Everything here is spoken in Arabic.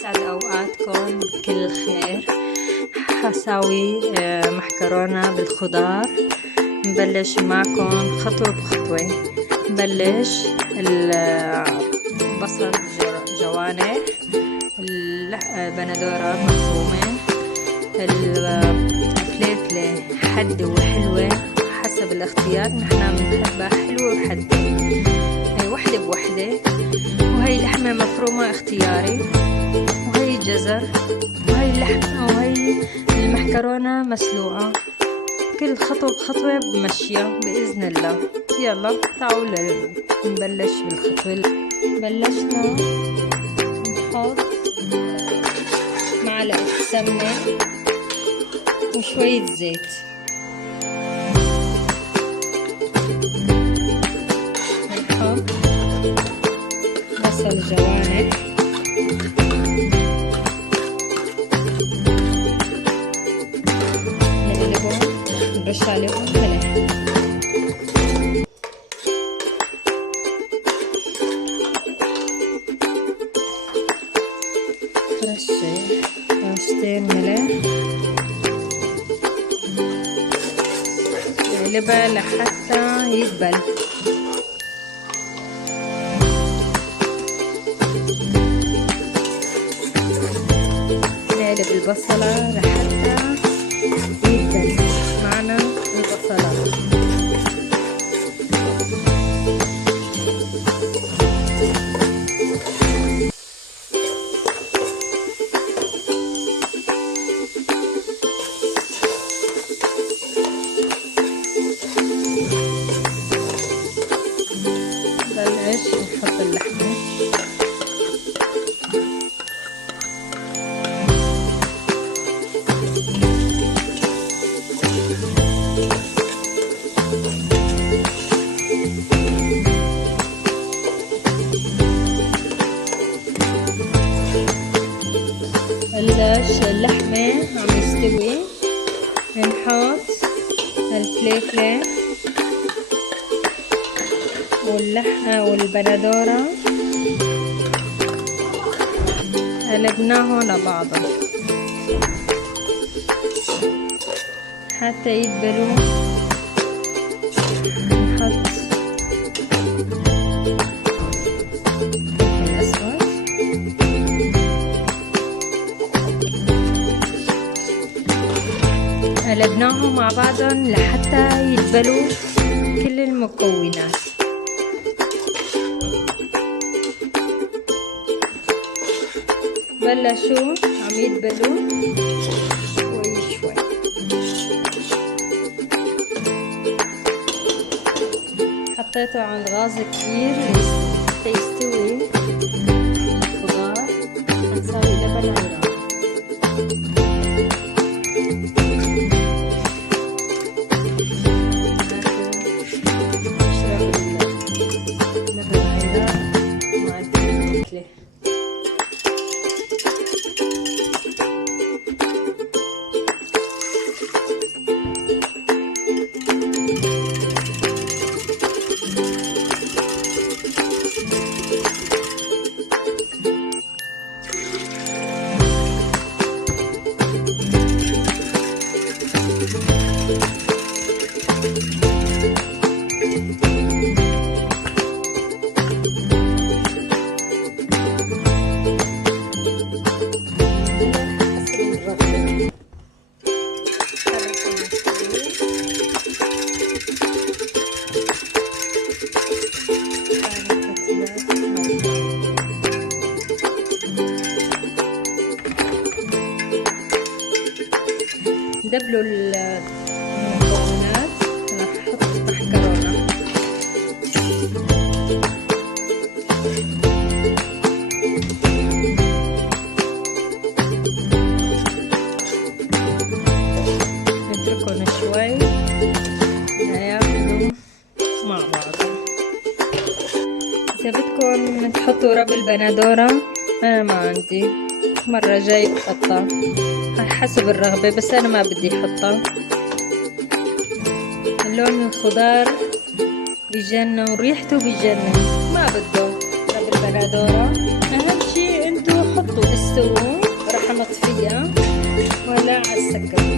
يسعد أوقاتكم بكل خير. حساوي محكرونة بالخضار. نبلش معكم خطوة بخطوة. نبلش البصل جوانح، البندورة مفرومة، الفليفلة حدة وحلوة حسب الاختيار، نحنا بنحبها حلوة وحدة، وحدة بوحدة. وهي لحمة مفرومة اختياري، وهي جزر، وهي اللحمة، وهي المحكرونة مسلوقة. كل خطوة بخطوة بمشيها بإذن الله. يلا تعالوا نبلش بالخطوة. بلشنا نحط معلقة سمنة وشوية زيت. نحط بصل جوانح، نقلبهم، نرش عليهم ملح، رشتين ملح، نقلبها لحتى يدبل. نقلب البصلة لحتى يدبل معنا البصلة. بلش نحط اللحمة، بلش اللحمة عم يستوي. نحط الفليفلة والبندورة، قلبناهم لبعضهم حتى يدبلوا. نحط فلفل أسود، قلبناهم مع بعضهم لحتى يدبلوا كل المكونات. بلشوا عم يدبلوا شوي شوي. حطيته عند غاز كبير ليستوي الخضار. حنساوي لبن عيران. دبلوا المكونات. راح احط محكرونة، نتركهم شوي لياخدوا مع بعض. اذا بدكم تحطوا رب البندورة انا ما عندي، مرة جاي بحطها حسب الرغبة، بس أنا ما بدي أحطها. لون الخضار بيجنن وريحته بيجنن، ما بده رب البندورة. أهم شي انتو حطوا يستوون راح نطفيها ولا على السكر.